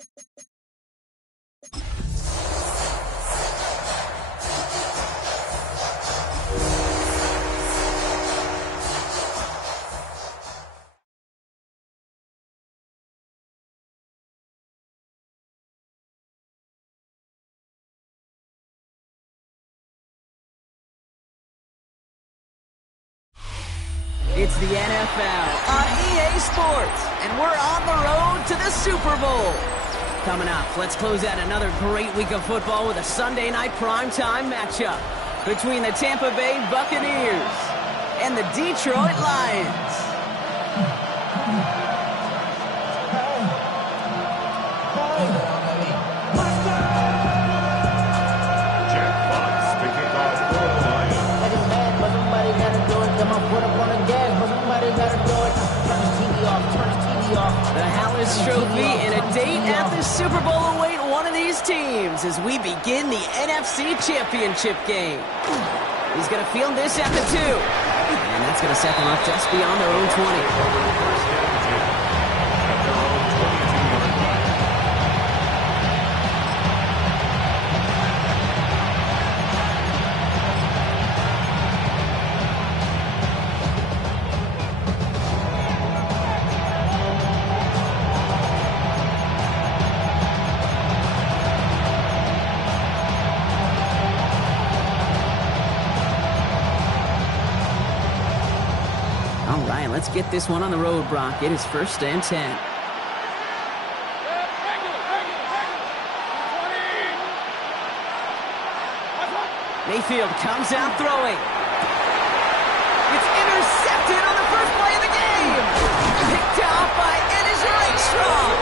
It's the NFL on EA Sports, and we're on the road to the Super Bowl. Coming up, let's close out another great week of football with a Sunday night primetime matchup between the Tampa Bay Buccaneers and the Detroit Lions. The Hallis Trophy and a date at the Super Bowl await one of these teams as we begin the NFC Championship game. He's going to field this at the 2. And that's going to set them up just beyond their own 20. Let's get this one on the road, Brock. It is 1st and 10. Mayfield comes out throwing. It's intercepted on the first play of the game. Picked off by Ennis Rakestraw.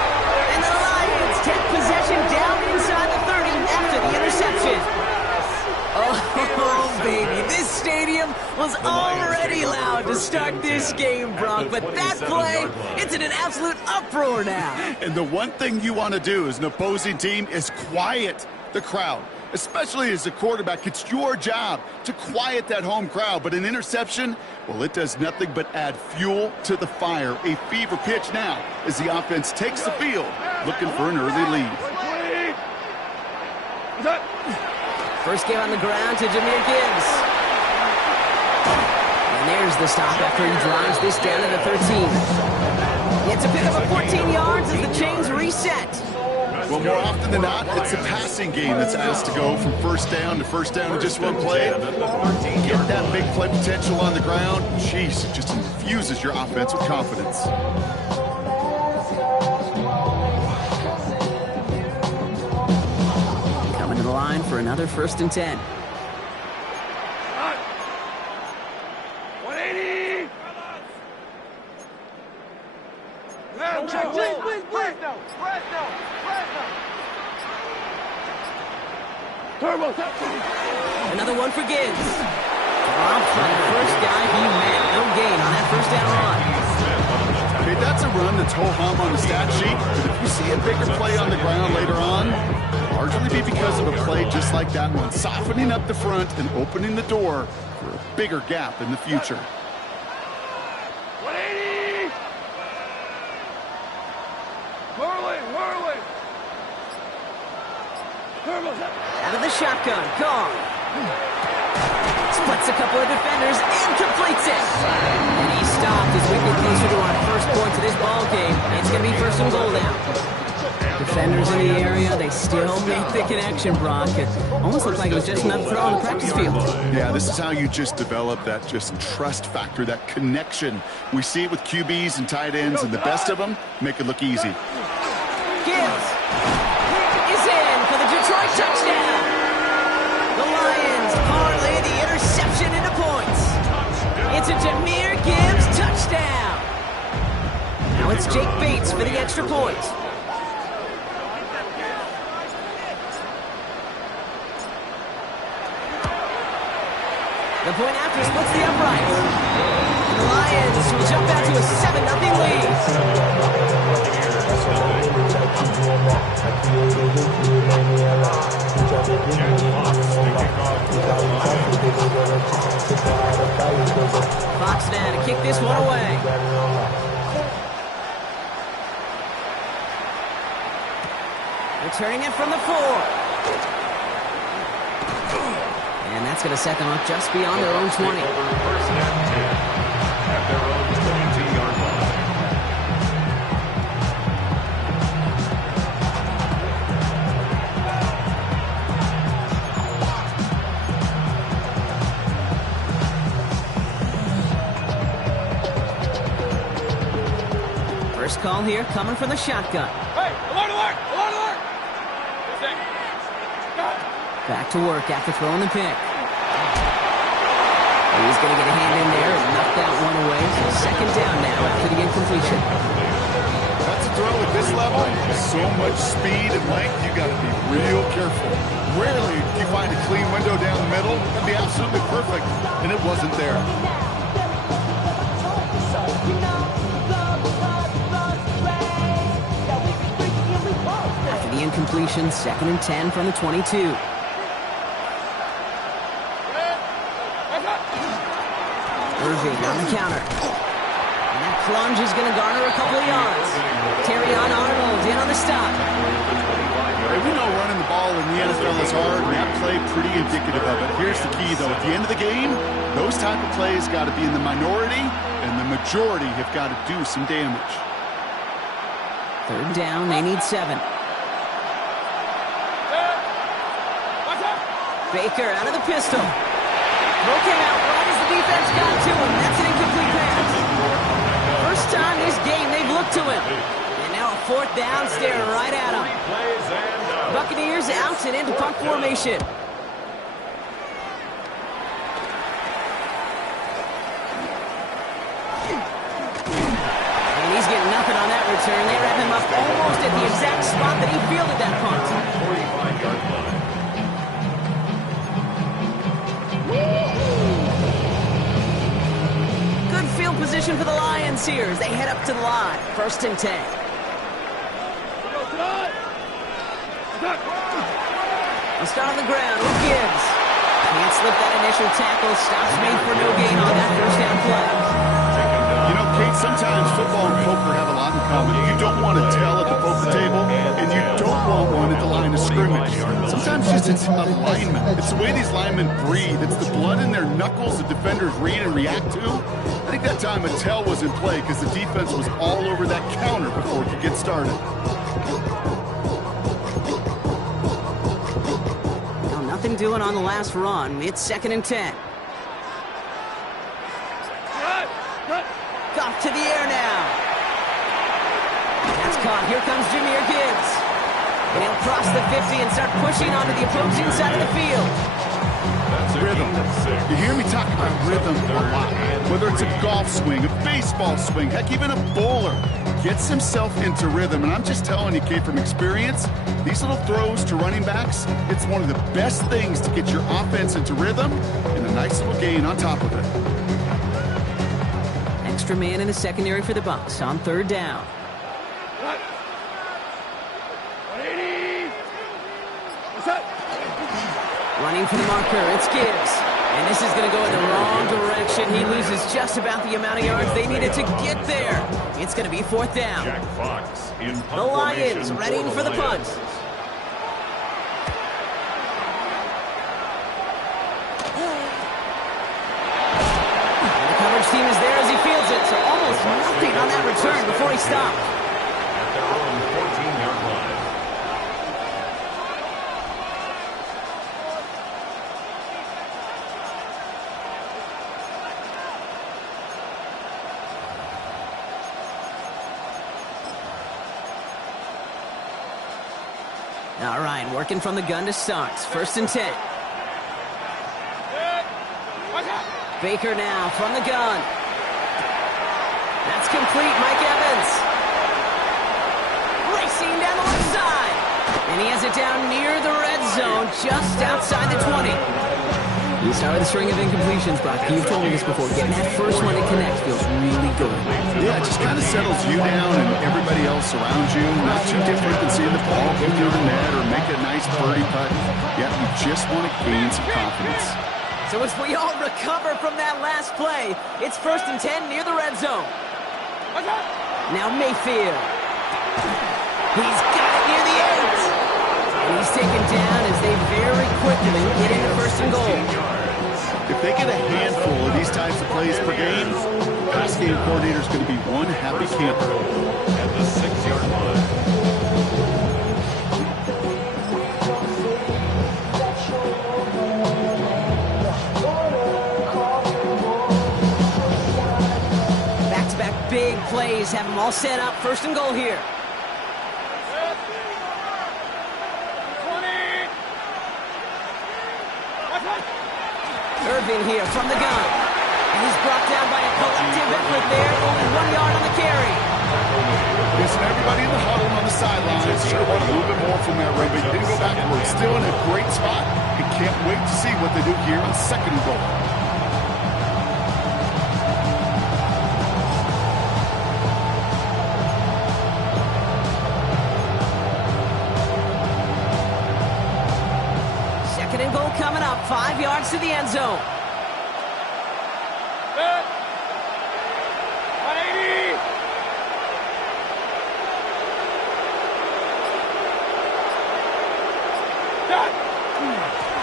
And the Lions take possession down inside the 30 after the interception. Oh, baby, this stadium was already loud to start this game, Brock, but that play, it's in an absolute uproar now. And the one thing you want to do as an opposing team is quiet the crowd, especially as a quarterback. It's your job to quiet that home crowd, but an interception, well, it does nothing but add fuel to the fire. A fever pitch now as the offense takes the field, looking for an early lead. First game on the ground to Jahmyr Gibbs. And there's the stop after he drives this down to the 13. It's a pick up of 14 yards as the chains reset. Well, more often than not, it's a passing game that's asked to go from first down in just one play. Get that big play potential on the ground. Jeez, it just infuses your offense with confidence. Coming to the line for another 1st and 10. 180. Another one for Gibbs. Dropped by the first guy he met. No gain on that first down run. Okay, that's a run that's ho-hum on the stat sheet, but if you see a bigger play on the ground later on, largely be because of a play just like that one, softening up the front and opening the door for a bigger gap in the future. 180. Whirling. Out of the shotgun, gone. Splits a couple of defenders and completes it. And he stopped as we get closer to our first points of this ball game. It's going to be 1st and goal now. Defenders in the area, they still make the connection, Brock. It almost looked like it was just another throw on the practice field. Yeah, this is how you just develop that just trust factor, that connection. We see it with QBs and tight ends, and the best of them make it look easy. Gibbs is in for the Detroit touchdown. The Lions parlay the interception into points. It's a Jahmyr Gibbs touchdown. Now it's Jake Bates for the extra point. The point after splits the uprights. And the Lions will jump out to a 7-0 lead. Fox now to kick this one away. Returning it from the 4. And that's going to set them up just beyond their own 20. First and 10 at their own 20-yard line. First call here coming from the shotgun. Hey, alert, alert, alert, alert! Back to work after throwing the pick. He's going to get a hand in there and knock that one away. So second down now after the incompletion. That's a throw at this level. So much speed and length, you got to be real careful. Rarely do you find a clean window down the middle. That'd be absolutely perfect, and it wasn't there. After the incompletion, second and 10 from the 22. Irving on the counter. And that plunge is going to garner a couple of yards. Terrion Arnold in on the stop. We know running the ball in the NFL is hard, and that play pretty indicative of it. Here's the key, though. At the end of the game, those type of plays got to be in the minority, and the majority have got to do some damage. Third down, they need 7. Baker out of the pistol. Broken out right as the defense got to him. That's an incomplete pass. First time this game they've looked to him. And now a fourth down, staring right at him. Buccaneers out and into punt formation. And he's getting nothing on that return. They wrap him up almost at the exact spot that he fielded that punt. 45-yard line. Good field position for the Lions here as they head up to the line. First and 10. They'll start on the ground with Gibbs. Can't slip that initial tackle. Stops made for no gain on that first down play. You know, Kate, sometimes football and poker have a lot in common. You don't want to tell at the poker table, and you don't want one at the line of scrimmage. Sometimes just it's alignment. It's the way these linemen breathe. It's the blood in their knuckles the defenders read and react to. I think that time a tell was in play because the defense was all over that counter before it could get started. Nothing doing on the last run. It's second and 10. Off to the air now. That's caught. Here comes Jahmyr Gibbs. And he'll cross the 50 and start pushing onto the opposing side of the field. Rhythm. You hear me talk about rhythm a lot. Whether it's a golf swing, a baseball swing, heck, even a bowler gets himself into rhythm. And I'm just telling you, Kate, from experience, these little throws to running backs, it's one of the best things to get your offense into rhythm and a nice little gain on top of it. Extra man in the secondary for the Bucs on third down. Running for the marker, it's Gibbs. And this is going to go in the wrong direction. He loses just about the amount of yards they needed to get there. It's going to be fourth down. Jack Fox in punt The Lions ready for the punt. And the coverage team is there as he fields it, so almost nothing on that return before he stopped. At their own 14-yard line. All right, working from the gun to start. First and 10. Baker now from the gun. That's complete, Mike Evans. Racing down the left side. And he has it down near the red zone, just outside the 20. You started the string of incompletions, Buck. You've told me this before. Getting that first one to connect feels really good. Yeah, it just kind of settles you down and everybody else around you. Not too different than seeing the ball go through the net or make a nice birdie putt. Yeah, you just want to gain some confidence. So as we all recover from that last play, it's first and 10 near the red zone. Now Mayfield. He's got it near the 8. And he's taken down as they very quickly get into first and goal. If they get a handful of these types of plays per game, the pass game coordinator is going to be one happy camper. At the 6-yard line. Back-to-back big plays have them all set up. First and goal here. Irving here from the gun. And he's brought down by a collective effort there. Only 1 yard on the carry. Listen, everybody in the huddle on the sidelines should have won a little bit more from that run, but you didn't go backwards. Still in a great spot. And can't wait to see what they do here on second and goal. Second and goal coming up. 5 yards to the end zone. 180.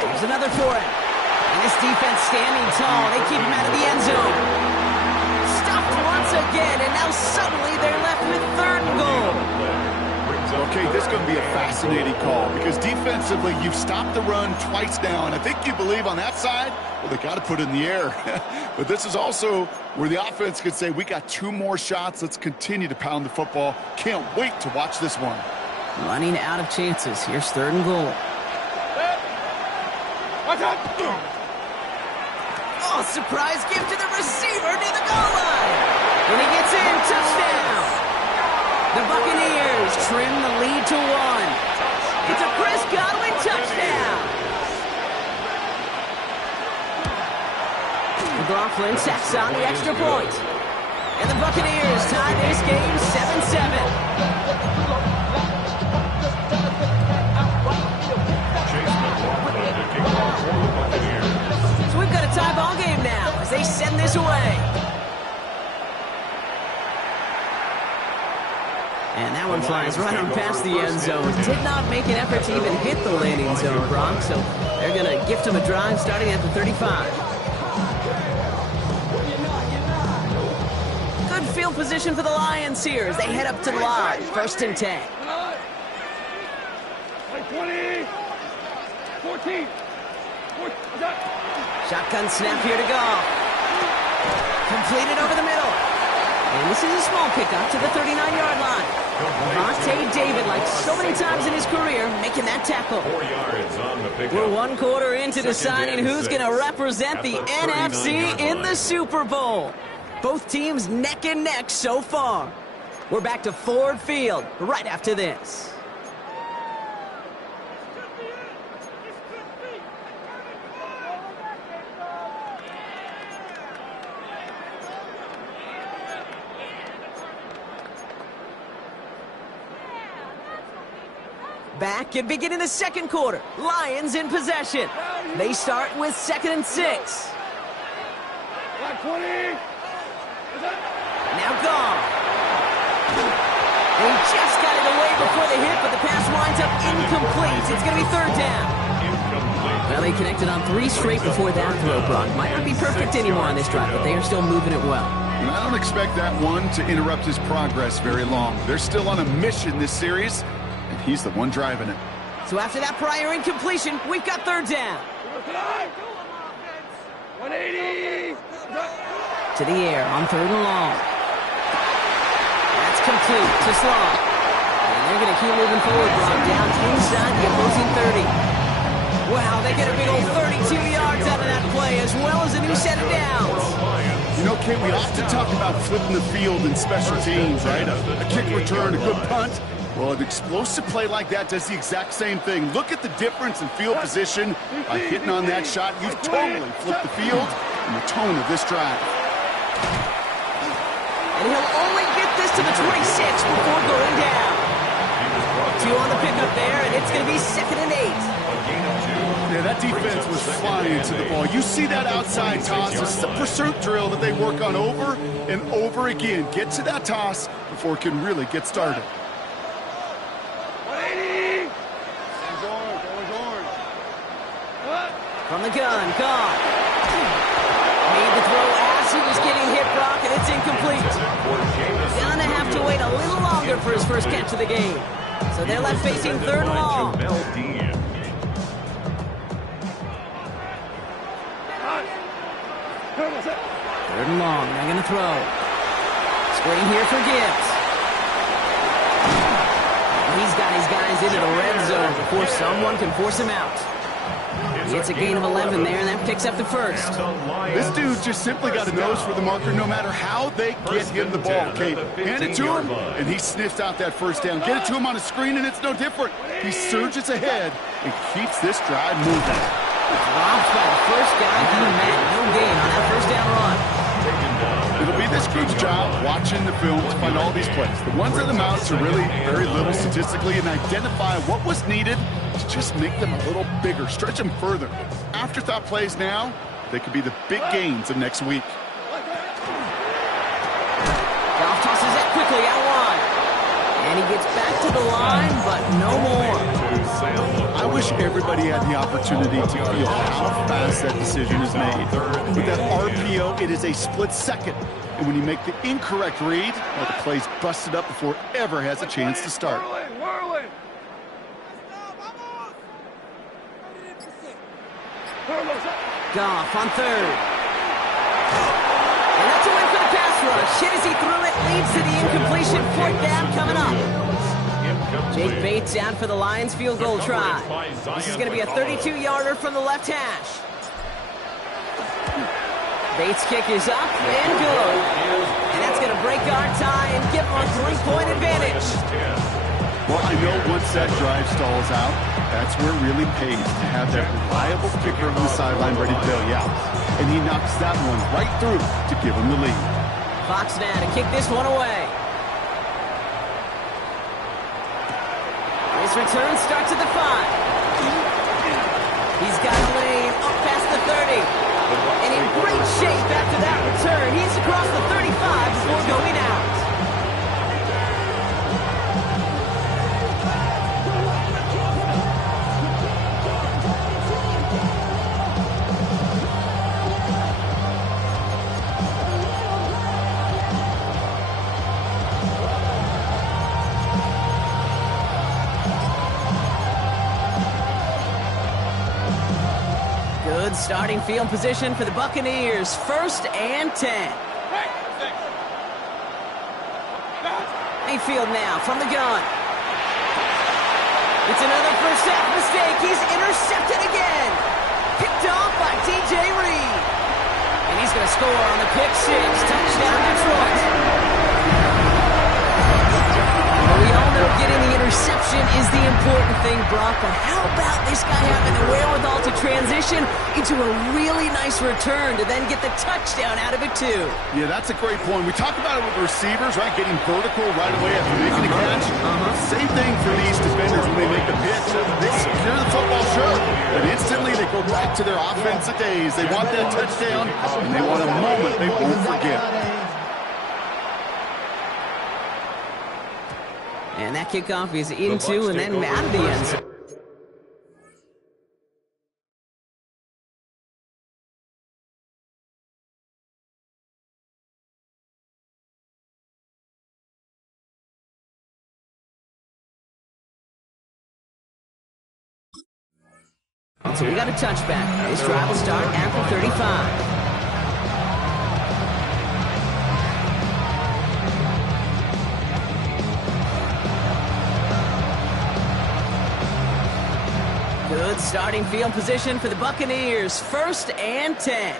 Here's another for him. And this defense standing tall. They keep him out of the end zone. Stopped once again, and now suddenly they're left with third and goal. Okay, this is going to be a fascinating call because defensively, you've stopped the run twice now, and I think you believe on that side, well, they got to put it in the air. But this is also where the offense could say, we got 2 more shots. Let's continue to pound the football. Can't wait to watch this one. Running out of chances. Here's third and goal. Oh, surprise gift to the receiver near the goal line. When he gets in, touchdown. The Buccaneers trim the lead to 1. It's a Chris Godwin touchdown. McLaughlin sacks on the extra point. And the Buccaneers tie this game 7-7. So we've got a tie ball game now as they send this away. And that one flies right on past the end zone. Did not make an effort to even hit the landing zone, Brock. So they're going to gift him a drive starting at the 35. Good field position for the Lions here as they head up to the line. First and 10. 20. 14. Shotgun snap here to go. Completed over the middle. And this is a small pickup to the 39-yard line. Vontae David, like so many times in his career, making that tackle. 4 yards on the pickup. We're 1 quarter into deciding who's going to represent the NFC in the Super Bowl. Both teams neck and neck so far. We're back to Ford Field right after this. Back and beginning the second quarter. Lions in possession. They start with 2nd and 6. 20. Now gone. They just got it away before the hit, but the pass winds up incomplete. It's going to be third down. Well, they connected on 3 straight before that throw, Brock. Might not be perfect anymore on this drive, but they are still moving it well. And I don't expect that one to interrupt his progress very long. They're still on a mission this series, and he's the one driving it. So after that prior incompletion, we've got third down. 180. To the air on 3rd and long. That's complete to Slaw. And they're going to keep moving forward, Brock, down inside the opposing 30. Wow, they get a big old 32 yards out of that play, as well as a new set of downs. You know, Kate, we often talk about flipping the field in special teams, right? A kick return, a good punt. Well, an explosive play like that does the exact same thing. Look at the difference in field position by hitting on that shot. You've totally flipped the field and the tone of this drive. And he'll only get this to the 26 before going down. 2 on the pickup there, and it's going to be 2nd and 8. Yeah, that defense was flying to the ball. You see that outside toss. This is a pursuit drill that they work on over and over again. Get to that toss before it can really get started. 180. From the gun, gone. Made the throw as he was getting hit, Brock, and it's incomplete. Gonna have to wait a little longer for his first catch of the game. So they're left facing third and long. Third and long, they're gonna throw. Screen here for Gibbs. He's got his guys into the red zone before someone can force him out. It's a gain of 11 there, and that picks up the first. This dude just simply got a nose for the marker no matter how they get him the ball. Okay, hand it to him, and he sniffs out that first down. Get it to him on a screen, and it's no different. He surges ahead and keeps this drive moving. Dropped by the first guy. He met no gain on that first down run. It'll be this group's job watching the film to find all these plays. The ones that amount to really very little statistically and identify what was needed to just make them a little bigger, stretch them further. Afterthought plays now, they could be the big gains of next week. Goff tosses it quickly out wide. And he gets back to the line, but no more. I wish everybody had the opportunity to feel how fast that decision is made. With that RPO, it is a split second. And when you make the incorrect read, well, the play's busted up before it ever has a chance to start. Whirling. Goff on third. And that's a win for the pass rush. Hit as he threw it, leads to the incompletion. Fourth down coming up. Jake Bates out for the Lions field goal try. This is going to be a 32-yarder from the left hash. Bates' kick is up and good. And that's going to break our tie and give them a 3-point advantage. Well, I know once that drive stalls out, that's where it really pays to have that reliable kicker on the sideline ready to bail you out. And he knocks that one right through to give him the lead. Fox now to kick this one away. His return starts at the 5. He's got a lane up past the 30. And in great shape after that return. He's across the 35 before going out. Good starting field position for the Buccaneers. 1st and 10. Mayfield now from the gun. It's another first half mistake. He's intercepted again. Picked off by DJ Reed. And he's going to score on the pick 6. Touchdown Detroit. We all know getting the interception is the important thing, Brock, but how about this guy having the wherewithal to transition into a really nice return to then get the touchdown out of it, too? Yeah, that's a great point. We talk about it with receivers, right, getting vertical right away after making a catch. Same thing for these defenders when they make the pitch. They secure the football, sure, but instantly they go back to their offensive days. They want that touchdown, and they want a moment they won't forget. And that kickoff is into and then out of the end zone. So we got a touchback. This drive will start after 35. Good starting field position for the Buccaneers. 1st and 10.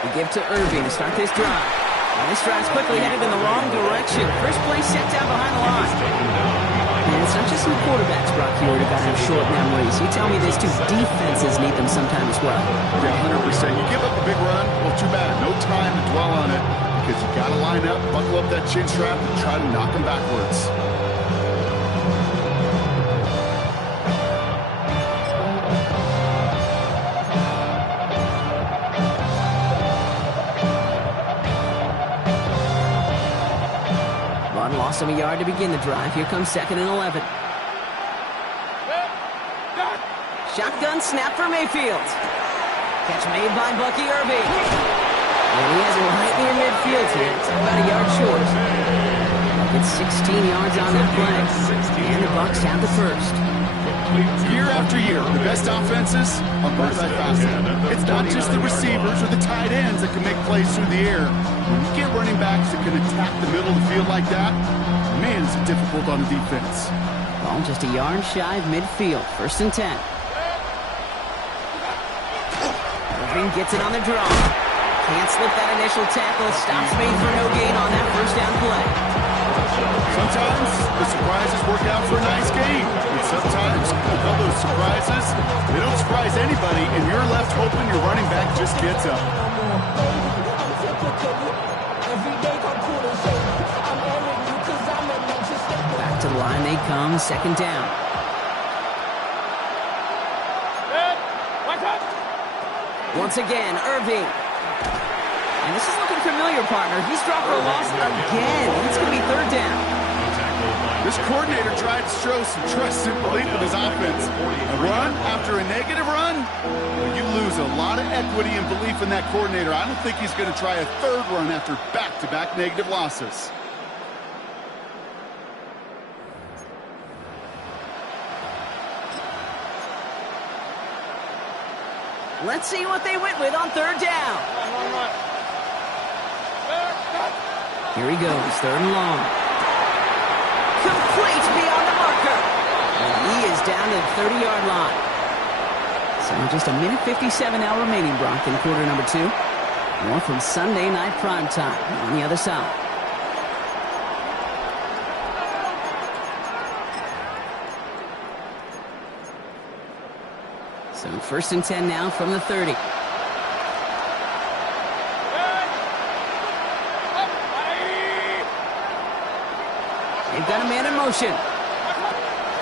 We give to Irving to start this drive. And this drive's quickly headed in the wrong direction. First play set down behind the line. And it's not just some quarterbacks, Brock, here that got to have short memories. You tell me this too. Defenses need them sometime as well. Yeah, 100%. You give up a big run, well, too bad. No time to dwell on it because you got to line up, buckle up that chin strap, and try to knock them backwards. Lost him a yard to begin the drive. Here comes 2nd and 11. Shotgun snap for Mayfield. Catch made by Bucky Irving. And he has it right near midfield here. It's about a yard short. It's 16 yards on that play. And the Bucs have the first. Year after year, the best offenses are multifaceted. It's not just the receivers or the tight ends that can make plays through the air. When you get running backs that can attack the middle of the field like that, man, is it difficult on the defense. Ball just a yard shy of midfield. 1st and 10. Irving gets it on the draw. Can't slip that initial tackle. Stops made for no gain on that 1st down play. Sometimes the surprises work out for a nice game. And sometimes all those surprises, they don't surprise anybody, and you're left hoping your running back just gets up. Back to the line they come. 2nd down. Once again, Irving. And this is looking familiar, partner. He's dropped for a loss again. It's going to be 3rd down. This coordinator tried to show some trust and belief in his offense. A run after a negative run, well, you lose a lot of equity and belief in that coordinator. I don't think he's going to try a 3rd run after back-to-back negative losses. Let's see what they went with on 3rd down. Here he goes, 3rd and long. Complete beyond the marker. And he is down to the 30-yard line. So just a minute 57 now remaining, Brock, in quarter number 2. More from Sunday night primetime on the other side. So 1st and 10 now from the 30. They've got a man in motion.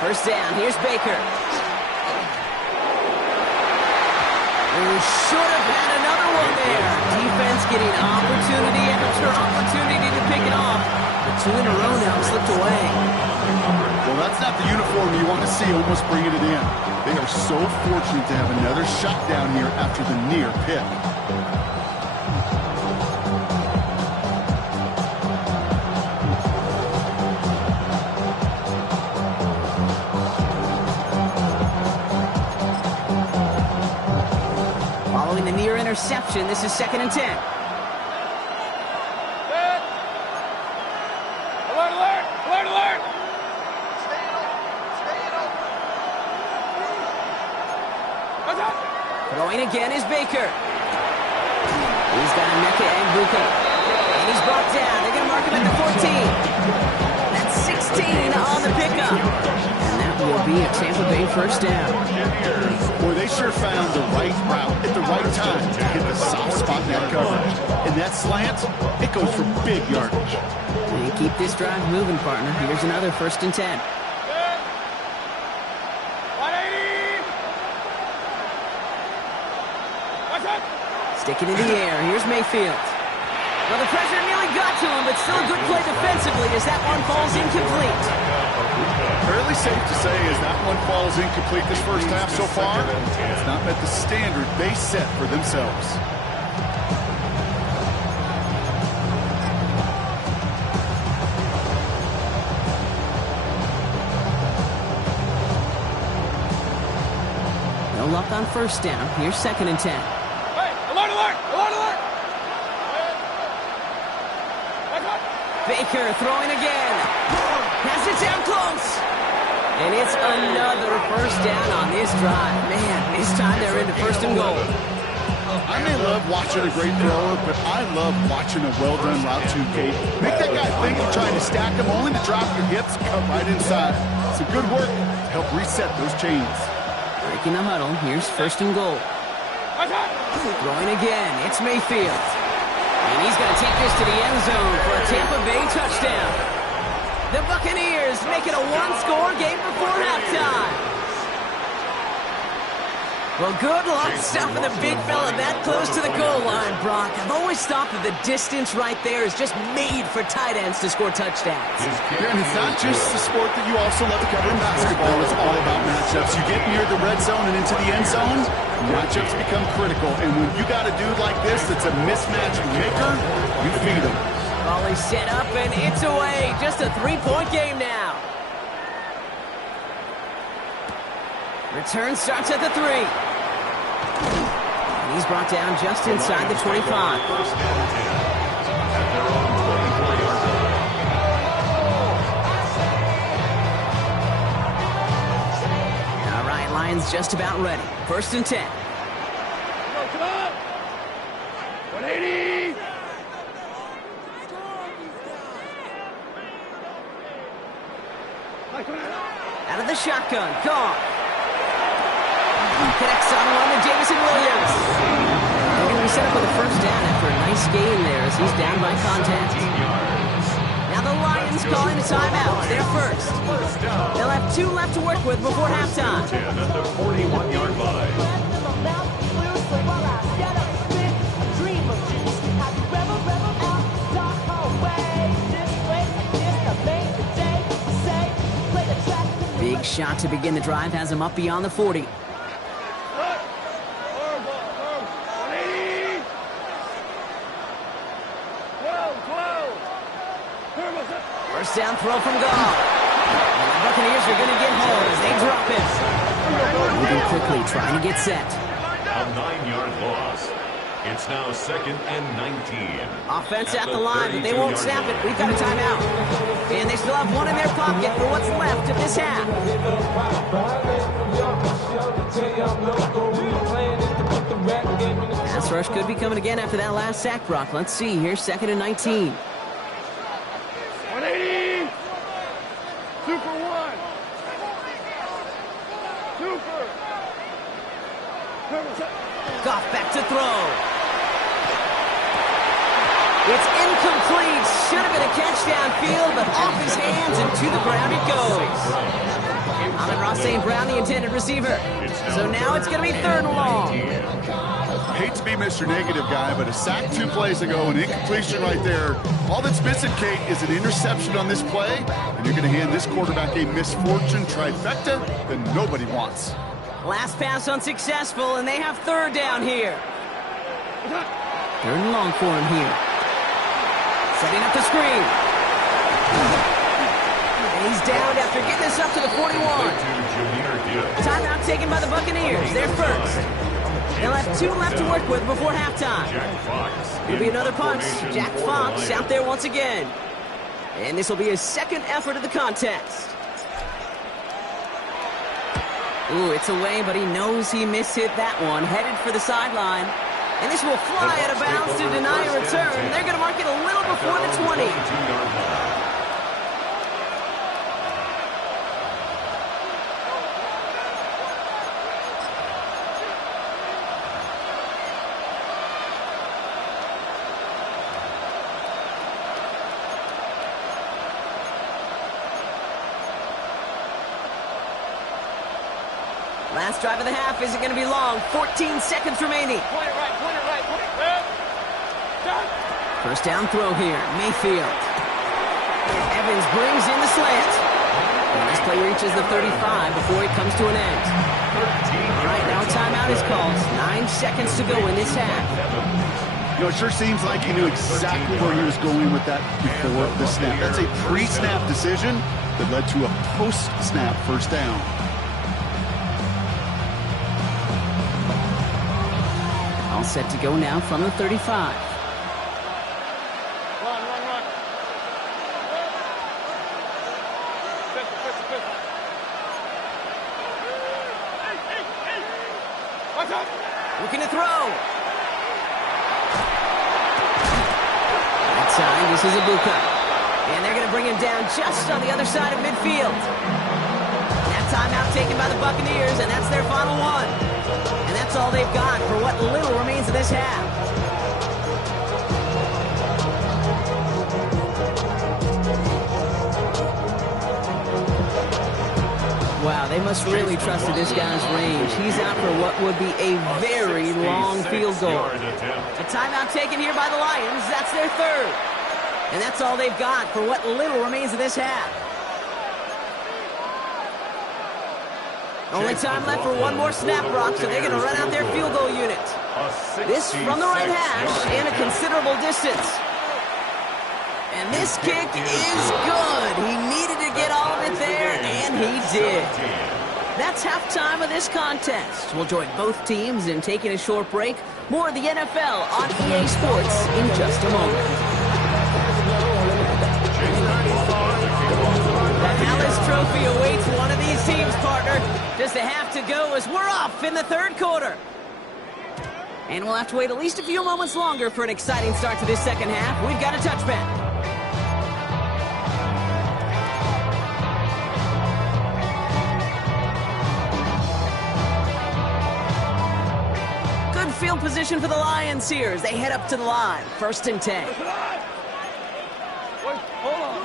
1st down. Here's Baker. Oh, should have had another one there. Defense getting opportunity after opportunity to pick it off. The 2 in a row now slipped away. Well, that's not the uniform you want to see almost bringing it in. They are so fortunate to have another shot down here after the near pick. Following the near interception, this is 2nd and 10. Alert, alert! Alert, alert! Throwing again is Baker. He's got Emeka Egbuka. And he's brought down. They're going to mark him at the 14. That's 16 on the pickup. And that will be a Tampa Bay 1st down. Boy, they sure found the right route at the right time to hit the soft spot in that coverage. And that slant, it goes for big yardage. And keep this drive moving, partner. Here's another 1st and 10. Stick it in the air. Here's Mayfield. Well, the pressure nearly got to him, but still a good play defensively as that one falls incomplete. Fairly safe to say as that one falls incomplete this 1st half so far, it's not met the standard they set for themselves. No luck on 1st down. Here's 2nd and 10. Hey, alert, alert! Alert, alert! Baker throwing again. Has it down close. And it's another 1st down on this drive. Man, this time they're into 1st and goal. I may love watching a great thrower, but I love watching a well-done route to Kate. Make that guy think you're trying to stack him, only to drop your hips and cut right inside. Some good work to help reset those chains. Breaking the huddle. Here's 1st and goal. Throwing again. It's Mayfield. And he's going to take this to the end zone for a Tampa Bay touchdown. The Buccaneers make it a 1-score game before halftime. Well, good luck stopping the big fella that close to the goal line, Brock. I've always thought that the distance right there is just made for tight ends to score touchdowns. Yeah, and it's not just the sport that you also love to cover in basketball. It's all about matchups. You get near the red zone and into the end zone, matchups become critical. And when you got a dude like this that's a mismatch maker, you feed him. Ball is set up, and it's away. Just a three-point game now. Return starts at the 3. And he's brought down just inside the 25. First and 10 at their own 24-yard line. All right, Lions just about ready. First and 10. Come on! 180! Out of the shotgun, gone. Connects on one to Jameson Williams. They're going to be set up with a first down after a nice gain there as he's down by contact. Now the Lions calling a timeout. They're first. They'll have 2 left to work with before halftime. 10 at the 41-yard line. Big shot to begin the drive has him up beyond the 40. First down throw from Goff. And the Buccaneers are going to get home as they drop him. Moving quickly, trying to get set. A 9-yard loss. It's now second and 19. Offense at the line, but they won't snap it. We've got a timeout. And they still have one in their pocket for what's left of this half. Pass rush could be coming again after that last sack, Brock. Let's see here, second and 19. 180! 2 for 1! 2 for... Goff back to throw. It's incomplete. Should have been a catch downfield, but off his hands and to the ground it goes. Amon-Ra St. Brown, the intended receiver. So now it's going to be third and long. Hate to be Mr. Negative guy, but a sack 2 plays ago, an incompletion right there. All that's missing, Kate, is an interception on this play, and you're going to hand this quarterback a misfortune trifecta that nobody wants. Last pass unsuccessful, and they have third down here. Third and long for him here. Setting up the screen. And he's down after getting this up to the 41. Timeout taken by the Buccaneers. They're first. They'll have 2 left to work with before halftime. It'll be another punch. Jack Fox out there once again. And this will be his second effort of the contest. Ooh, it's away, but he knows he mishit that one. Headed for the sideline. And this will fly out of bounds to deny a return. They're going to mark it a little before the 20. Last drive of the half isn't going to be long. 14 seconds remaining. Point it right, point it right, point it right. First down throw here. Mayfield. Evans brings in the slant. And this play reaches the 35 before it comes to an end. All right, now a timeout is called. 9 seconds to go in this half. You know, it sure seems like he knew exactly where he was going with that before the snap. That's a pre-snap decision that led to a post-snap first down. All set to go now from the 35. Run. Pistol. Watch out! Looking to throw. That time, this is Ibuka. And they're going to bring him down just on the other side of midfield. That timeout taken by the Buccaneers, and that's their final one. And that's all they've got for what little remains of this half. Wow, they must really trusted this guy's range. He's out for what would be a very long field goal. A timeout taken here by the Lions. That's their third. And that's all they've got for what little remains of this half. Only time left for one more snap, Brock, so they're going to run out their field goal unit. This from the right hash and a considerable distance. And this kick is good. He needed to get all of it there, and he did. That's halftime of this contest. We'll join both teams in taking a short break. More of the NFL on EA Sports in just a moment. The Hallis Trophy awaits one of these teams, partner. Just a half to go as we're off in the third quarter. And we'll have to wait at least a few moments longer for an exciting start to this second half. We've got a touchback. Good field position for the Lions here as they head up to the line. 1st and 10. Wait, hold on.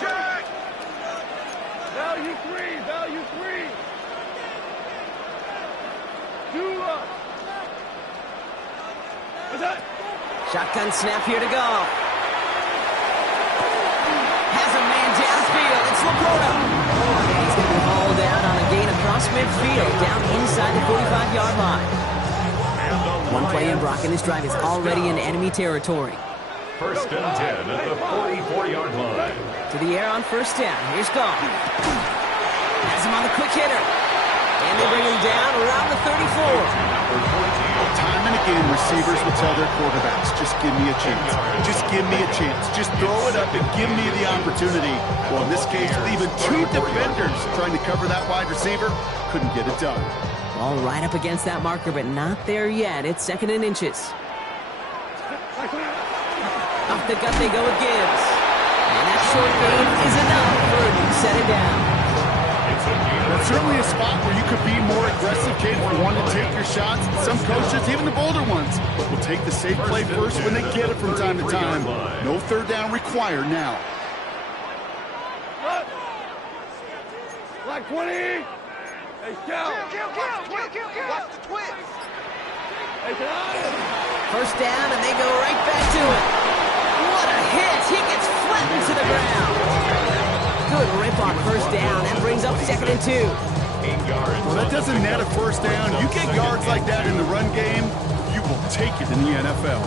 Check. Value three. Two up. What's that? Shotgun snap here to go. Has a man downfield. It's Laporta. And he's going to be hauled down on a gain across midfield, down inside the 45-yard line. One play in, Brock, and this drive is already in enemy territory. 1st and 10 at the 44-yard line. To the air on 1st down. Here's Goff. Has him on the quick hitter. And they bring him down around the 34. Time and again, receivers will tell their quarterbacks, just give me a chance. Just give me a chance. Just throw it up and give me the opportunity. Well, in this case, with even 2 defenders trying to cover that wide receiver, couldn't get it done. Ball right up against that marker, but not there yet. It's 2nd and inches. Off the gut they go with Gibbs. And that short game is enough for a new set it down. That's certainly a spot where you could be more aggressive, kid, if you want to take your shots. Some coaches, even the bolder ones, will take the safe play first when they get it from time to time. No 3rd down required now. Black 20. Hey, Scout. Watch the twins. Hey, get out of it. 1st down, and they go right back to it. What a hit. He gets flattened to the ground. Good rip on 1st down. That brings up 2nd and 2. Well, that doesn't net a 1st down. You get yards like that in the run game, you will take it in the NFL.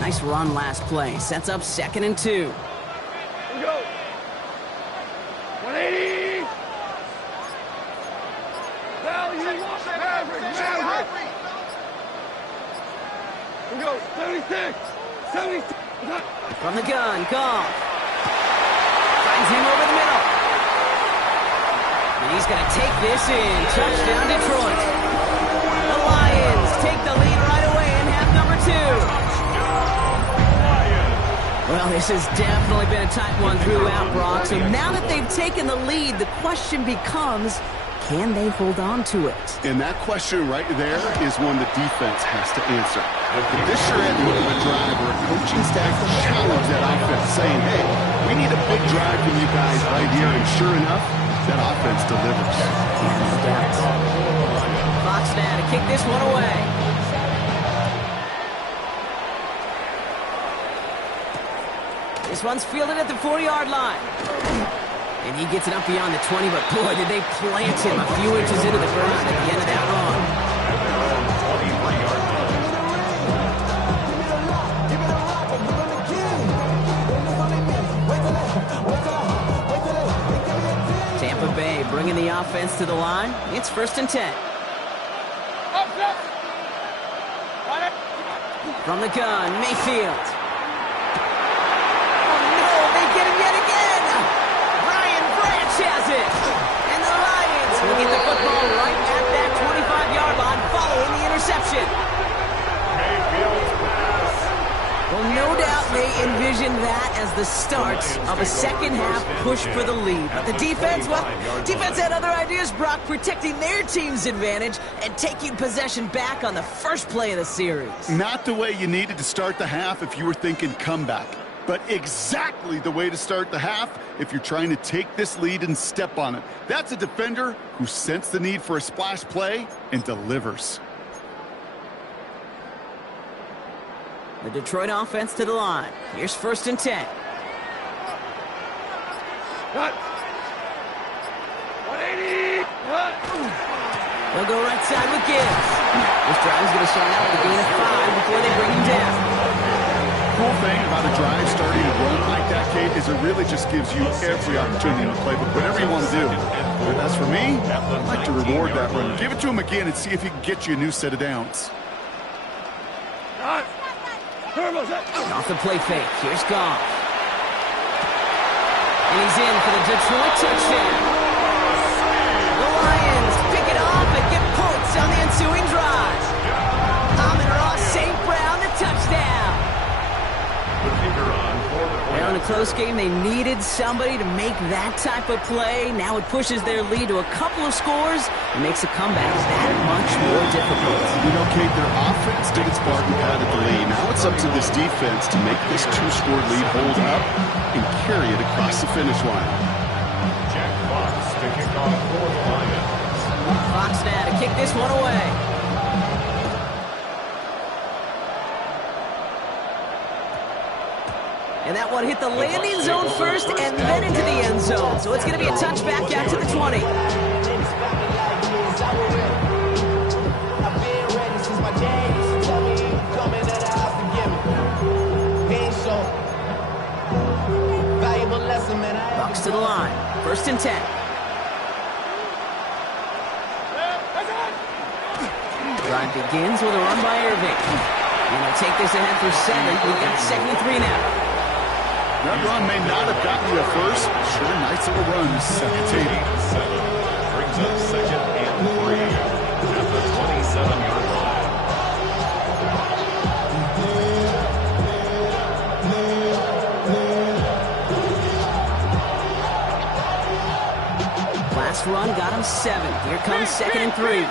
Nice run last play. Sets up 2nd and 2. Here we go. 180. Maverick. Here we go. 76. From the gun, Goff. Finds him over the middle. And he's going to take this in. Touchdown, Detroit. The Lions take the lead right away in half number 2. Well, this has definitely been a tight one throughout, Brock. So now that they've taken the lead, the question becomes, can they hold on to it? And that question right there is one the defense has to answer. If this sure had looked like a drive or a coaching staff challenge that offense, saying, hey, we need a big drive from you guys right here, and sure enough, that offense delivers. Yeah, no doubt. Fox now to kick this one away. This one's fielded at the 40-yard line. And he gets it up beyond the 20, but boy, did they plant him a few inches into the ground at the end of that run. Tampa Bay bringing the offense to the line. It's 1st and 10. From the gun, Mayfield. Has it. And the Lions will get the football right at that 25-yard line following the interception. Well, no doubt They envisioned that as the start of a second-half push for the lead. But the defense, well, defense had other ideas, Brock, protecting their team's advantage and taking possession back on the first play of the series. Not the way you needed to start the half if you were thinking comeback, but exactly the way to start the half if you're trying to take this lead and step on it. That's a defender who sensed the need for a splash play and delivers. The Detroit offense to the line. Here's 1st and 10. Cut. 180. Cut. They'll go right side with Gibbs. This drive is going to start out with a gain of 5 before they bring him down. Cool thing about a drive starting a run like that, Kate, is it really just gives you every opportunity to play, but whatever you want to do. But as for me, I'd like to reward that run. Give it to him again and see if he can get you a new set of downs. Cut. Off the play fake. Here's Goff. And he's in for the Detroit touchdown. The Lions pick it off and get points on the ensuing drive. Amon-Ra St. Brown, the touchdown. Well, in a close game, they needed somebody to make that type of play. Now it pushes their lead to a couple of scores and makes a comeback that much more difficult. You know, Kate, their offense did its part and padded the lead. Now it's up to this defense to make this 2-score lead hold up and carry it across the finish line. Jack Fox to kick off for the Lions. Fox now to kick this one away. And that one hit the landing zone first and then into the end zone. So it's going to be a touchback out to the 20. Bucks to the line. 1st and 10. Drive begins with a run by Irving. And they'll take this ahead for 7. We've got 2nd and 3 now. That run may not have gotten you a first, but sure, nice little run. Second table. Brings up 2nd and 3 at the 27-yard line. Last run got him 7. Here comes 2nd and 3.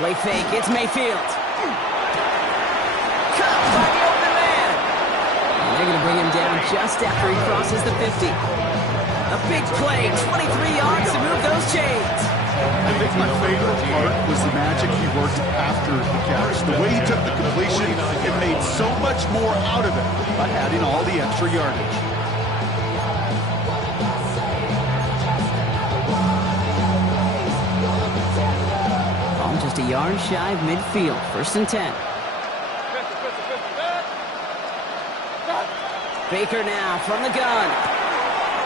Play fake. It's Mayfield. Caught by the open man. And they're going to bring him down just after he crosses the 50. A big play, 23 yards to move those chains. I think my favorite part was the magic he worked after the catch. The way he took the completion, it made so much more out of it by adding all the extra yardage. Just a yard shy of midfield. 1st and 10. Baker now from the gun.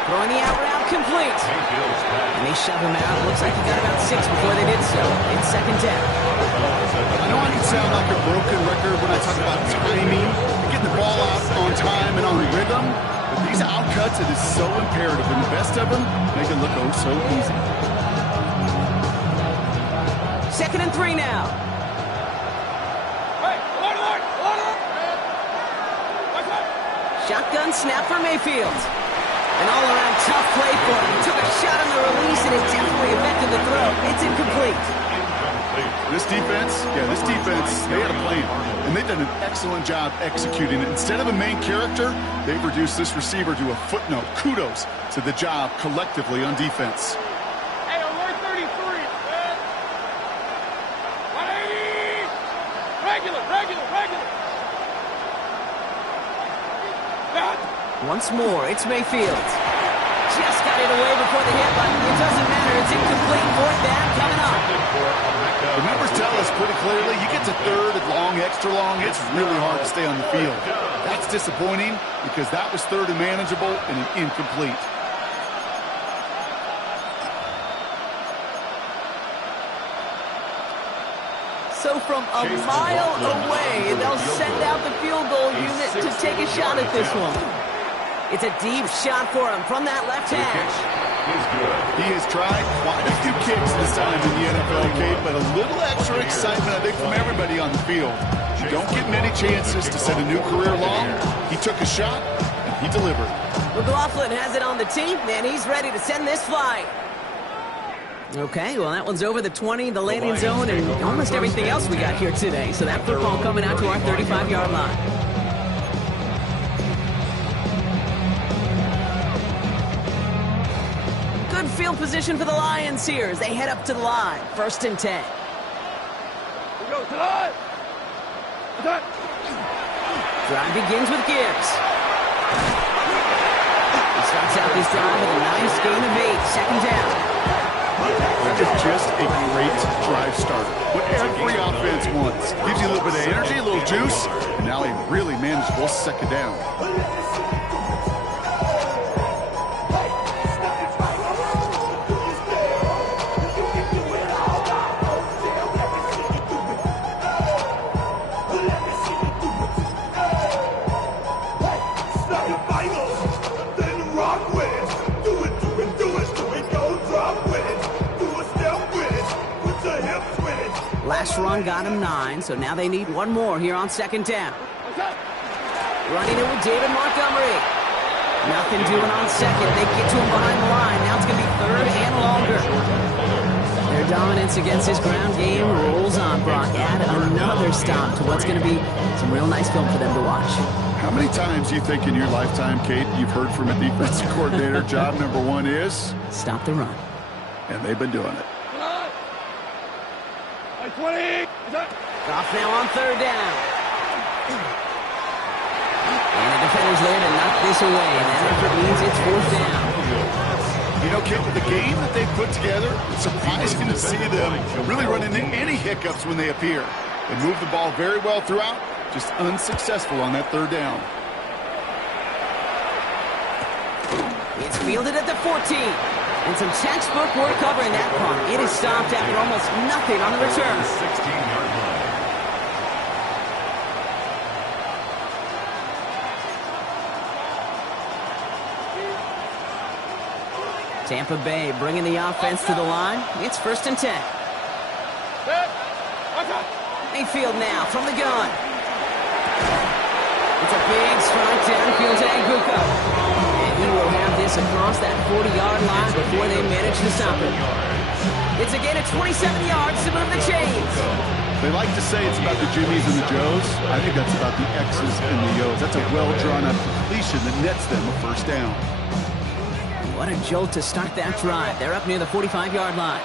Throwing the out route complete. And they shove him out. Looks like he got about 6 before they did so. It's 2nd and 10. I know I can sound like a broken record when I talk about timing, getting the ball out on time and on rhythm, but these out cuts, it is so imperative, and the best of them make it look oh so easy. 2nd and 3 now. Shotgun snap for Mayfield. An all-around tough play for him. He took a shot on the release, and it definitely affected the throw. It's incomplete. This defense, they had a plan, and they've done an excellent job executing it. Instead of a main character, they've reduced this receiver to a footnote. Kudos to the job collectively on defense. Once more, it's Mayfield. Just got it away before the hit, but it doesn't matter. It's incomplete. 4th down coming up. The numbers tell us pretty clearly, you get to 3rd and long, extra long, it's really hard to stay on the field. That's disappointing because that was 3rd and manageable and an incomplete. So from a mile away, they'll send out the field goal unit to take a shot at this one. It's a deep shot for him from that left hash. is good. He has tried quite a few kicks this time in the NFL, Kate, but a little extra excitement, I think, from everybody on the field. You don't get many chances to set a new career long. He took a shot, and he delivered. McLaughlin has it on the tee, and he's ready to send this flying. Okay, well, that one's over the 20, the landing zone, and almost everything else we got here today. So that football coming out to our 35-yard line. Good field position for the Lions here as they head up to the line. 1st and 10. We go to line. Attack. Drive begins with Gibbs. He starts out this drive with a nice gain of 8. 2nd down. That is just a great drive starter. What every offense wants. Gives you a little bit of energy, a little juice, and now a really manageable 2nd down. Last run got him 9, so now they need one more here on 2nd down. Running it with David Montgomery. Nothing doing on 2nd. They get to him behind the line. Now it's going to be 3rd and longer. Their dominance against this ground game rolls on, Brock. Add another stop to what's going to be some real nice film for them to watch. How many times do you think in your lifetime, Kate, you've heard from a defensive coordinator, job number 1 is? Stop the run. And they've been doing it. 20. Off now on 3rd down. And the defender's there to knock this away. And that effort means it's 4th down. You know, Kate, with the game that they've put together, it's surprising to see them really run into any hiccups when they appear. They move the ball very well throughout, just unsuccessful on that 3rd down. It's fielded at the 14. And some textbook work covering that punt. It is stopped after almost nothing on the return. 16-yard line. Tampa Bay bringing the offense to the line. It's 1st and 10. Mayfield now from the gun. It's a big strike downfield to Aguka. He will have this across that 40-yard line before they manage to stop him. It's a gain of 27 yards to move the chains. They like to say it's about the Jimmies and the Joes. I think that's about the X's and the O's. That's a well-drawn-up completion that nets them a 1st down. What a jolt to start that drive. They're up near the 45-yard line.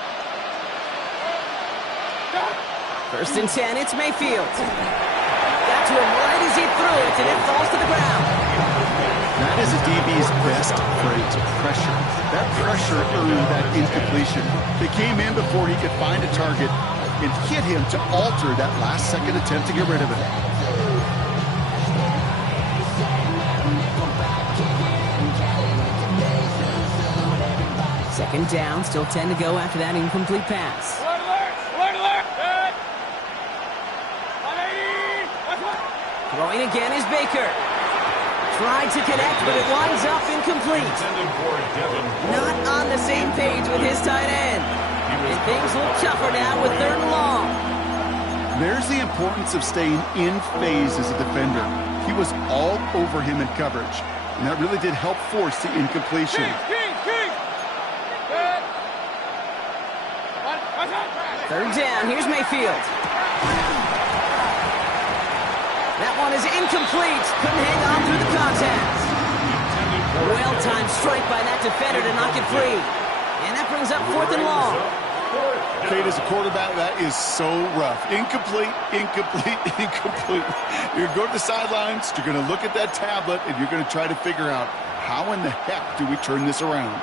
1st and 10, it's Mayfield. Got to him right as he threw it, and it falls to the ground. That is a DB's best trait, pressure. That pressure earned that incompletion. They came in before he could find a target and hit him to alter that last-second attempt to get rid of it. Second down, still 10 to go after that incomplete pass. Throwing again is Baker. Tried to connect, but it winds up incomplete. Not on the same page with his tight end. And things look tougher now with 3rd and long. There's the importance of staying in phase as a defender. He was all over him in coverage, and that really did help force the incompletion. Third down, here's Mayfield. That one is incomplete. Couldn't hang on through the contact. A well-timed strike by that defender to knock it free. And that brings up 4th and long. Kate, as a quarterback, that is so rough. Incomplete, incomplete, incomplete. You're going to go to the sidelines, you're going to look at that tablet, and you're going to try to figure out how in the heck do we turn this around.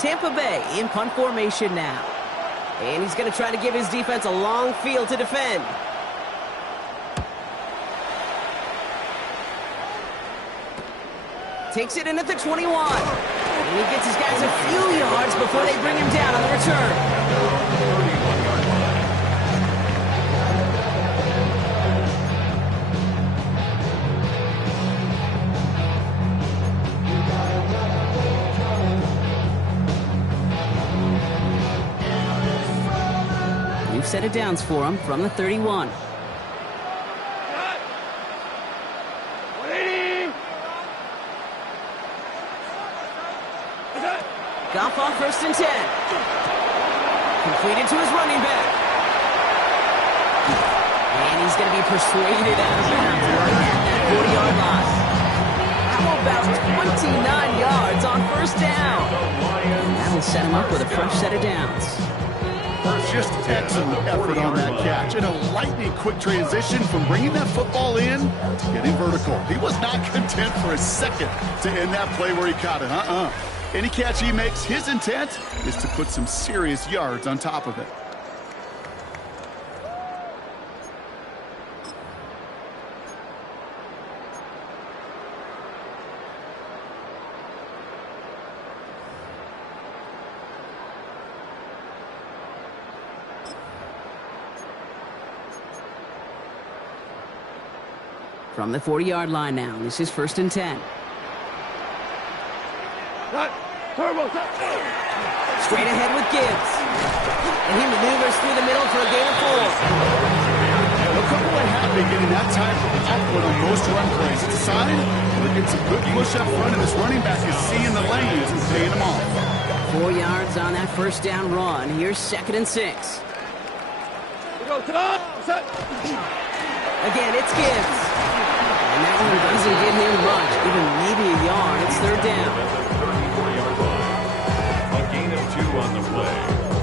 Tampa Bay in punt formation now. And he's going to try to give his defense a long field to defend. Takes it in at the 21. And he gets his guys a few yards before they bring him down on the return. of downs for him from the 31. Goff on 1st and 10. Completed to his running back. And he's going to be persuaded out of bounds right at that 40-yard line. How about 29 yards on 1st down? And that'll set him up with a fresh set of downs. Just excellent effort on that catch. And a lightning quick transition from bringing that football in to getting vertical. He was not content for a second to end that play where he caught it. Any catch he makes, his intent is to put some serious yards on top of it. From the 40-yard line now, this is 1st and 10. Straight ahead with Gibbs. And he maneuvers through the middle for a gain of 4. Look what happened getting that type of output on most run plays. It's a sign that gets a good push up front, and this running back is seeing the lanes and paying them off. 4 yards on that 1st down run. Here's 2nd and 6. Again, it's Gibbs. And that one doesn't get him much, even maybe a yard. It's 3rd down. A gain of 2 on the play.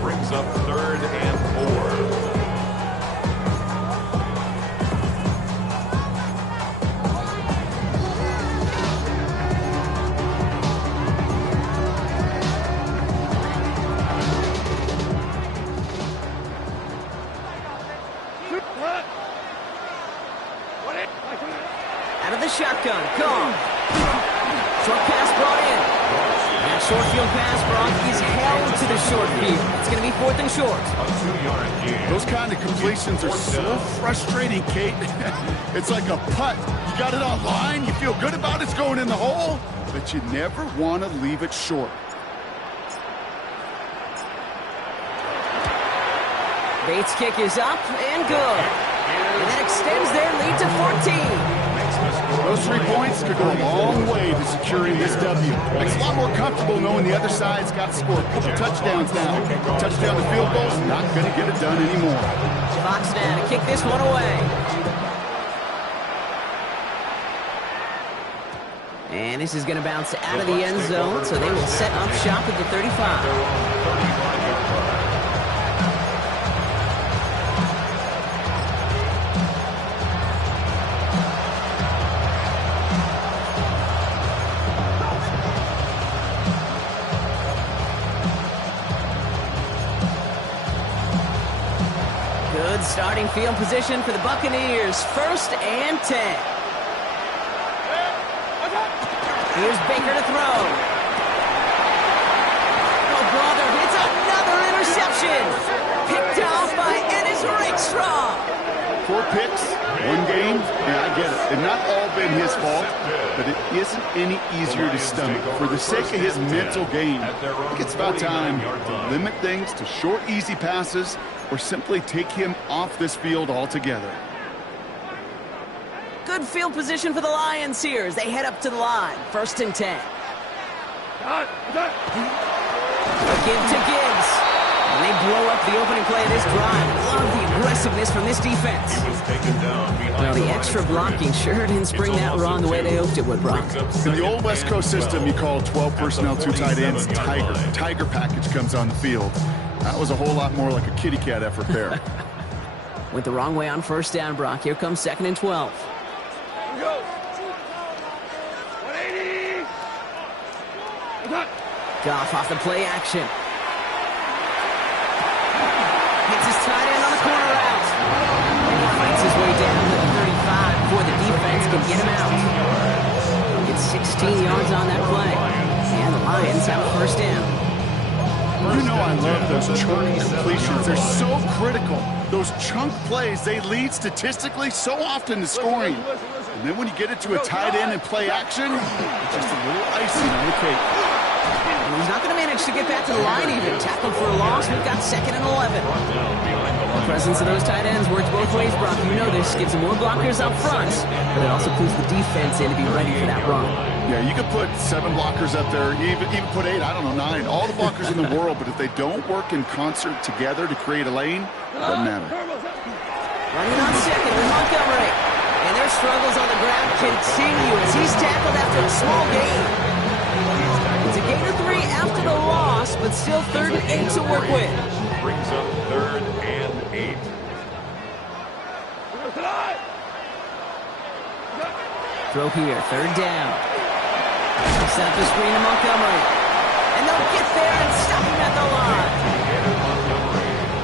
Brings up 3rd and 4. Out of the shotgun, Cobb. Short pass brought in. That short field pass, Brock, is held to the short field. It's going to be 4th and short. A 2-yard gain. Those kind of completions are so frustrating, Kate. It's like a putt. You got it on line, you feel good about it's going in the hole, but you never want to leave it short. Bates' kick is up and good. And that extends their lead to 14. Those 3 points could go a long way to securing this W. Makes it a lot more comfortable knowing the other side's got to score a couple touchdowns now. Touchdown to field goal's not going to get it done anymore. Fox now to kick this one away. And this is going to bounce out of the end zone, so they will set up shop at the 35. Good starting field position for the Buccaneers. 1st and 10. Here's Baker to throw. Oh, brother, it's another interception. Picked off by Ennis Rakestraw. 4 picks, 1 game. Yeah, I get it. And not all been his fault, but it isn't any easier to stomach. For the sake of his mental game, I think it's about time to limit things to short, easy passes or simply take him off this field altogether. Good field position for the Lions here as they head up to the line. 1st and 10. A give to Gibbs. And they blow up the opening play of this drive. Love the aggressiveness from this defense. He was taken down behind Well, the extra blocking sure didn't spring that run the way they hoped it would, Brock. In the old West Coast system, you call 12 personnel, 2 tight ends, Tiger. Tiger package comes on the field. That was a whole lot more like a kitty cat effort there. Went the wrong way on 1st down, Brock. Here comes 2nd and 12. Goff off the play action. Hits his tight end on the corner route. And he fights his way down to the 35 before the defense can get him out. Gets 16 yards on that play. And the Lions have a 1st down. You know I love those chunk completions. They're so critical. Those chunk plays, they lead statistically so often to scoring. And then when you get it to a tight end and play action, it's just a little icing on the cake. And he's not going to manage to get back to the line even. Tackled for a loss. We've got 2nd and 11. The presence of those tight ends works both ways, Brock. You know this. Gives them more blockers up front, but it also clues the defense in to be ready for that run. Yeah, you could put 7 blockers up there, even put 8, I don't know, 9. All the blockers in the world, but if they don't work in concert together to create a lane, it doesn't matter. Running on second with Montgomery. And their struggles on the ground continue as he's tackled after a small gain. It's a gain of 3 after the loss, but still 3rd and 8 to work with. Brings up 3rd and 8. Throw here, 3rd down. Set up the screen to Montgomery. And they'll get there and stop him at the line.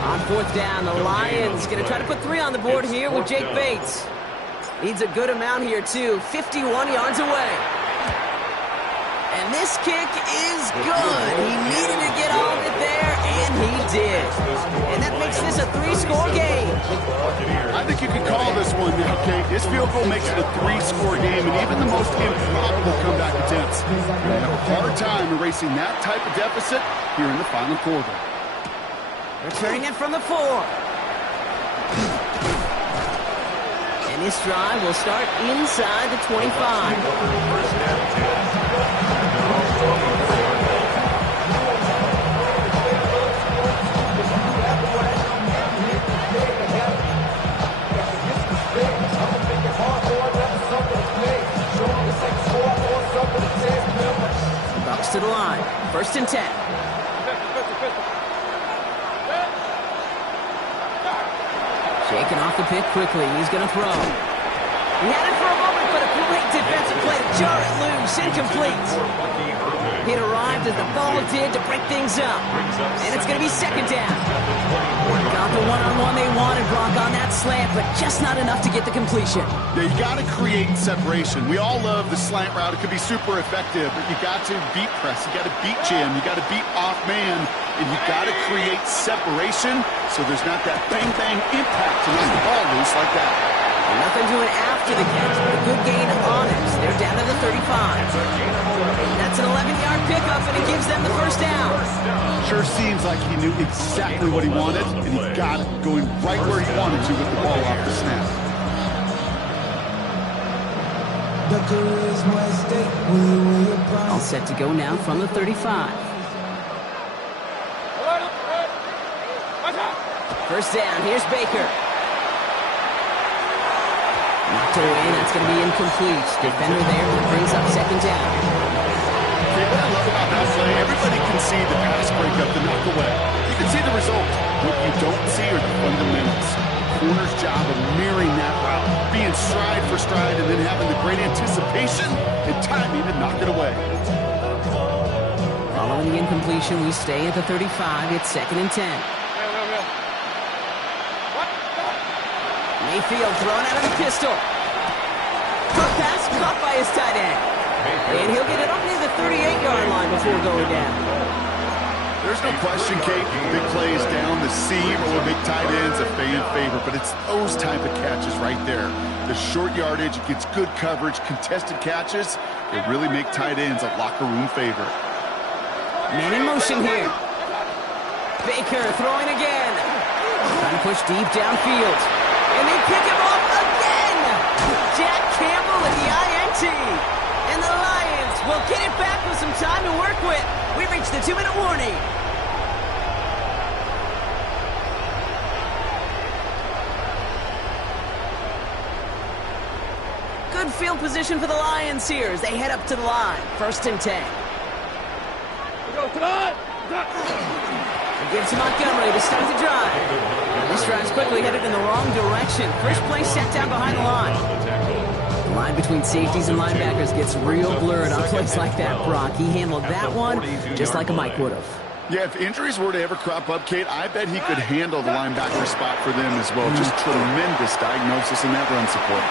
On 4th down, the Lions going to try to put 3 on the board here with Jake Bates. Needs a good amount here, too. 51 yards away. And this kick is good. He needed to get all of it there, and he did. And that makes this a 3-score game. I think you can call this one now, Kate. This field goal makes it a 3-score game, and even the most improbable comeback attempts have a hard time erasing that type of deficit here in the final quarter. Returning it from the 4. And this drive will start inside the 25. Bucks to the line. 1st and 10. Shaking off the pick quickly. He's going to throw. He had it for a moment, but a great defensive play to jar it loose. Incomplete. It arrived as the ball did to break things up. And it's going to be 2nd down. Got the one-on-one they wanted, Brock, on that slant, but just not enough to get the completion. Yeah, you got to create separation. We all love the slant route. It could be super effective, but you got to beat press. You got to beat jam. You got to beat off man, and you got to create separation so there's not that bang-bang impact to let the ball loose like that. And nothing doing after the catch, but a good gain on it. They're down to the 35. That's an 11-yard pickup, and it gives them the 1st down. Sure seems like he knew exactly what he wanted, and he got it going right where he wanted to with the ball off the snap. All set to go now from the 35. 1st down, here's Baker. Knocked away, that's going to be incomplete. Defender there who brings up 2nd down. Okay, what I love about that play, everybody can see the pass breakup, the knock away. You can see the result. What you don't see are the fundamentals. Corner's job of mirroring that route, being stride for stride, and then having the great anticipation and timing to knock it away. Following the incompletion, we stay at the 35. It's 2nd and 10. Mayfield thrown out of the pistol. Quick pass caught by his tight end. And he'll get it up near the 38-yard line before going down. There's no question, Kate, big plays down the seam or big tight ends, a fan favorite, but it's those type of catches right there. The short yardage, it gets good coverage, contested catches, they really make tight ends a locker room favorite. Man in motion here. Baker throwing again. Trying to push deep downfield. And they pick him off again! Jack Campbell with the INT. And the Lions will get it back with some time to work with. We reached the 2-minute warning. Good field position for the Lions here as they head up to the line. 1st and 10. It gives to Montgomery to start the drive. This drive's quickly headed in the wrong direction. First play set down behind the line. The line between safeties and linebackers gets real blurred on plays like that, Brock. He handled that one just like a Mike would have. Yeah, if injuries were to ever crop up, Kate, I bet he could handle the linebacker spot for them as well. Just tremendous diagnosis in that run support.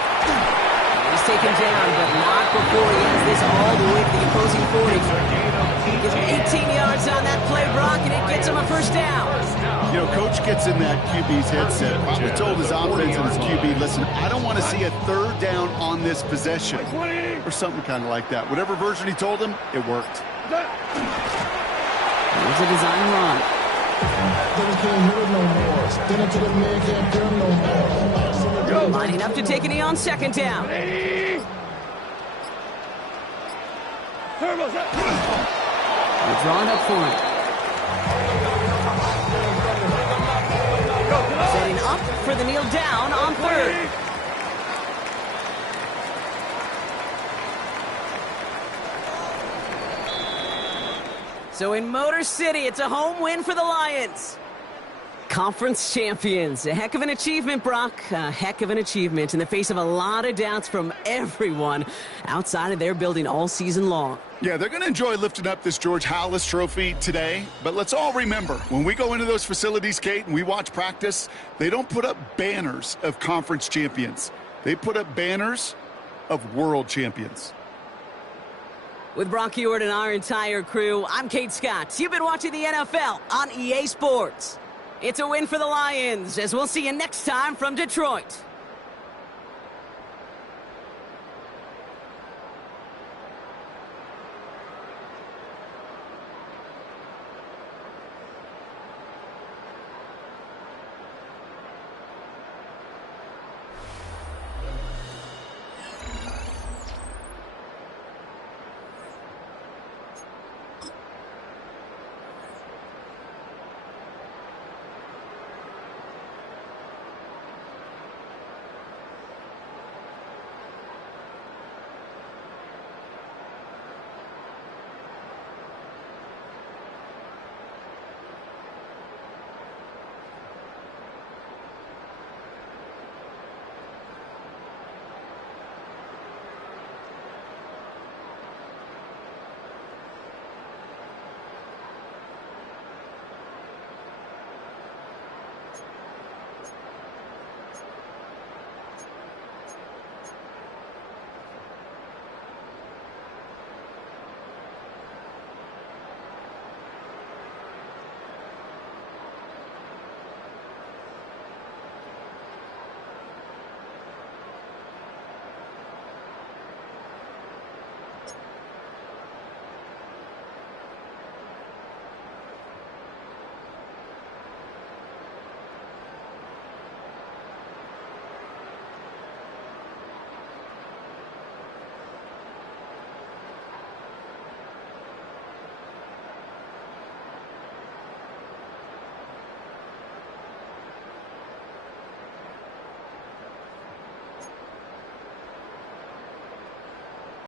He's taken down, but not before he has this all the way to the opposing 40. Gives him 18 yards on that play, Brock, and it gets him a 1st down. You know, Coach gets in that QB's headset, probably told his offense and his QB, listen, I don't want to see a 3rd down on this possession, or something kind of like that. Whatever version he told him, it worked. Here's a design run. Lining up to take a knee on second down. They're drawing up for it. Setting up for the kneel down on third. So in Motor City, it's a home win for the Lions. Conference champions. A heck of an achievement, Brock. A heck of an achievement in the face of a lot of doubts from everyone outside of their building all season long. Yeah, they're going to enjoy lifting up this George Halas trophy today. But let's all remember, when we go into those facilities, Kate, and we watch practice, they don't put up banners of conference champions. They put up banners of world champions. With Brock Ewart and our entire crew, I'm Kate Scott. You've been watching the NFL on EA Sports. It's a win for the Lions, as we'll see you next time from Detroit.